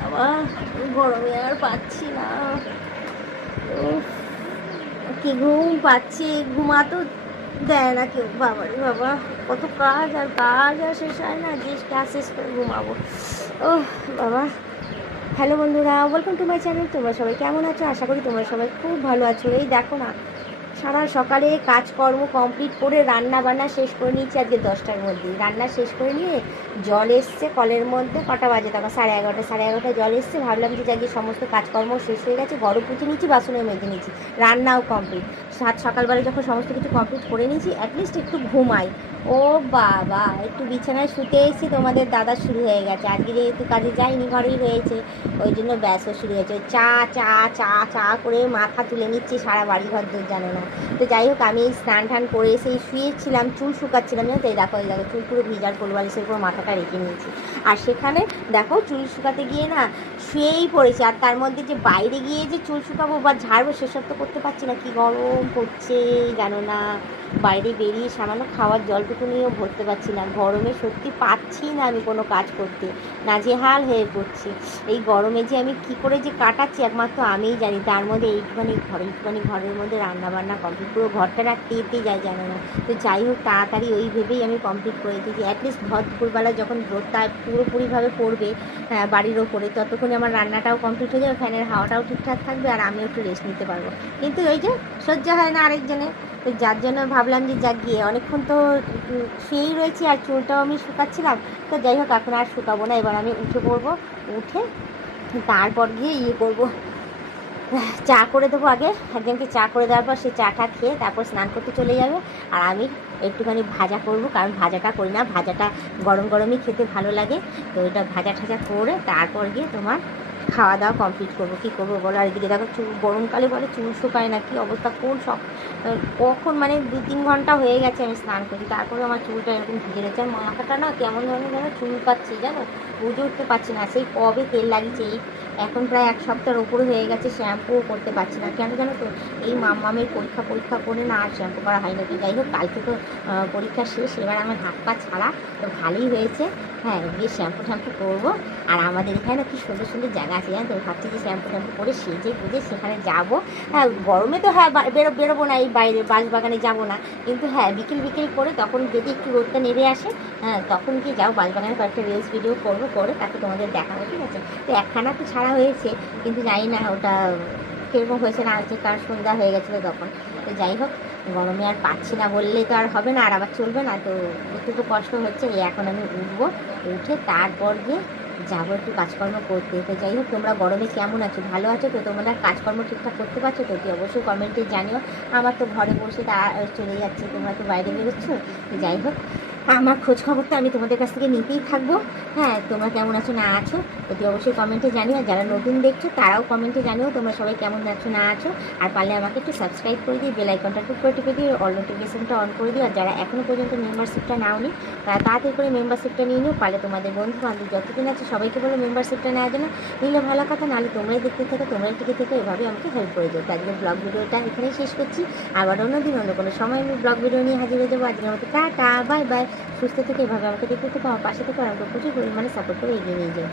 বাবা গরমে আর পাচ্ছি না। কি ঘুম পাচ্ছে, ঘুমাতো দেয় না কেউ। বাবারে বাবা, কত কাজ আর কাজ আর শেষ হয় না, যে কাজ শেষ করে ঘুমাবো। ও বাবা। হ্যালো বন্ধুরা, ওয়েলকাম টু মাই চ্যানেল। তোমরা সবাই কেমন আছো? আশা করি তোমরা সবাই খুব ভালো আছো। এই দেখো না, সারা সকালে কাজকর্ম কমপ্লিট করে রান্না বান্না শেষ করে নিয়েছি। আজকে 10টার মধ্যে রান্না শেষ করে নিয়ে জল এসছে কলের মধ্যে। কটা বাজে তখন? 11:30। 11:30 জল এসছে। ভাবলাম যে আজকে সমস্ত কাজকর্ম শেষ হয়ে গেছে, ঘরও পুঁছে নিচ্ছি, বাসনে মেজে নিচ্ছি, রান্নাও কমপ্লিট। সকালবেলা যখন সমস্ত কিছু কমপ্লিট করে নিয়েছি, অ্যাটলিস্ট একটু ঘুমাই। ও বাবা, একটু বিছানায় শুতে এসেছি, তোমাদের দাদা শুরু হয়ে গেছে। আজকে যেহেতু কাজে যায়নি, ঘরেই রয়েছে, ওই জন্য ব্যস্ত শুরু হয়েছে। চা চা চা চা করে মাথা তুলে নিচ্ছি, সারা বাড়ি ঘর দূর জানে না। তো যাই হোক, আমি স্নান টান করে এসে শুয়েছিলাম, চুল শুকাচ্ছিলাম, জানো তো? এই দেখো চুল পুরো ভিজার কোলবালিশের উপর মাথাটা রেখে নিয়েছি। আর সেখানে দেখো চুল শুকাতে গিয়ে না শুয়েই পড়েছি। আর তার মধ্যে যে বাইরে গিয়ে যে চুল শুকাবো বা ঝাড়বো, সেসব তো করতে পারছি না। কি গরম করছে জানো না। বাইরে বেরিয়ে সামান্য খাওয়ার জলটুকু নিয়েও ভরতে পারছি না। গরমে সত্যি পাচ্ছি না আমি কোনো কাজ করতে, নাজেহাল হয়ে পড়ছি। এই গরমে যে আমি কি করে যে কাটাচ্ছি একমাত্র আমিই জানি। তার মধ্যে এইটুখানি ঘরের মধ্যে রান্না বান্না কমপ্লিট, পুরো ঘরটা না টেপে যায় জানো না। তো যাই হোক, তাড়াতাড়ি ওই ভেবেই আমি কমপ্লিট করেছি যে অ্যাটলিস্ট ভর দুপুরবেলা যখন রোদটা পুরোপুরিভাবে পড়বে বাড়ির ওপরে, ততক্ষণে আমার রান্নাটাও কমপ্লিট হয়ে যাবে, ফ্যানের হাওয়াটাও ঠিকঠাক থাকবে, আর আমিও একটু রেস্ট নিতে পারবো। কিন্তু ওই যে সহ্য হয় না আরেকজনের। তো যার জন্য ভাবলাম যে যাক গিয়ে অনেকক্ষণ তো শুয়েই রয়েছি, আর চুলটাও আমি শুকাচ্ছিলাম। তো যাই হোক, এখন আর শুকাবো না, এবার আমি উঠে পড়বো। উঠে তারপর গিয়ে করবো, চা করে দেবো। আগে একজনকে চা করে দেওয়ার পর সে চাটা খেয়ে তারপর স্নান করতে চলে যাবে। আর আমি একটুখানি ভাজা করব, কারণ ভাজাটা করি না, ভাজাটা গরম গরমই খেতে ভালো লাগে। তো ওইটা ভাজা ঠাজা করে তারপর গিয়ে তোমার খাওয়া দাওয়া কমপ্লিট করবো। কী করবো বলো? আর এদিকে দেখো চুল, গরমকালে বলে চুল শুকায় না, কী অবস্থা। কখন মানে 2-3 ঘন্টা হয়ে গেছে আমি স্নান করি, তারপরে আমার চুলটা এরকম ভিজে গেছে। আর মাথাটা না কেমন ধরনের যেন চুল পাচ্ছি জানো, বুঝে উঠতে পারছি না। সেই কবে তেল লাগিয়েছে, এই এখন প্রায় 1 সপ্তাহের উপরে হয়ে গেছে, শ্যাম্পুও করতে পারছি না। কেন জানো তো? এই মামের পরীক্ষা করে না আর শ্যাম্পু করা হয় না। তো যাই হোক, কালকে তো পরীক্ষা শেষ, এবার আমার হাত পা ছাড়া, তো ভালোই হয়েছে। হ্যাঁ, গিয়ে শ্যাম্পু ট্যাম্পু করবো। আর আমাদের এখানে না কি সুন্দর সুন্দর জায়গা আছে জানো তো? ভাবছি যে শ্যাম্পু ট্যাম্পু করে সেজে গুজে সেখানে যাবো। হ্যাঁ, গরমে তো হ্যাঁ বেরোবো না, এই বাইরে বাঁশবাগানে যাবো না। কিন্তু হ্যাঁ, বিকেল করে তখন যদি একটু রোদটা নেমে আসে, হ্যাঁ তখন গিয়ে যাও বাঁশবাগানে, কয়েকটা রিলস ভিডিও করবো, করে তাকে তোমাদের দেখাবো, ঠিক আছে? তো একখানা তো ছাড়া হয়েছে, কিন্তু জানি না ওটা কীরকম হয়েছে না হয়েছে, কারণ সন্ধ্যা হয়ে গেছিলো তখন। তো যাই হোক, গরমে আর পাচ্ছি না বললে তো আর হবে না, আর আবার চলবে না। তো একটু কষ্ট হচ্ছে। এখন আমি উঠবো, উঠে তারপর গিয়ে যাবো একটু কাজকর্ম করতে। তো যাই হোক, তোমরা গরমে কেমন আছো? ভালো আছো তো? তোমরা কাজকর্ম ঠিকঠাক করতে পারছো তো? কি অবশ্যই কমেন্টে জানিও। আমার তো ঘরে বসে চলে যাচ্ছে, তোমরা তো বাইরে বেরোচ্ছ। তো যাই হোক, আমার খোঁজ খবর তো আমি তোমাদের কাছ থেকে নিতেই থাকবো। হ্যাঁ, তোমরা কেমন আছো না আছো এটি অবশ্যই কমেন্টে জানিও। আর যারা নতুন দেখছো তারাও কমেন্টে জানিও তোমরা সবাই কেমন আছো না আছো। আর পারলে আমাকে একটু সাবস্ক্রাইব করে দিই, বেল আইকনটা টুক করে টিপে দিয়ে অল নোটিফিকেশনটা অন করে দিও। আর যারা এখনও পর্যন্ত মেম্বারশিপটা নাওনি, তারা তাড়াতাড়ি করে মেম্বারশিপটা নিয়ে নিও। পারলে তোমাদের বন্ধু বান্ধব যতদিন আছে সবাইকে বলো মেম্বারশিপটা নেওয়ার জন্য। নিলে ভালো কথা, নাহলে তোমরাই দেখতে থাকো, তোমরাই টিকে থেকে এভাবে আমাকে হেল্প করে দিও। তো আজকের ব্লগ ভিডিওটা এখানেই শেষ করছি। আবার অন্যদিন অন্য কোনো সময় আমি ব্লগ ভিডিও নিয়ে হাজির হয়ে যাবো। আজকের মতো টাটা, বাই বাই। সুস্থ থেকে এভাবে আমাকে দেখতে থেকে আমার পাশে থেকে আমাকে প্রচুর পরিমাণে সাপোর্ট করে এগিয়ে নিয়ে যাও।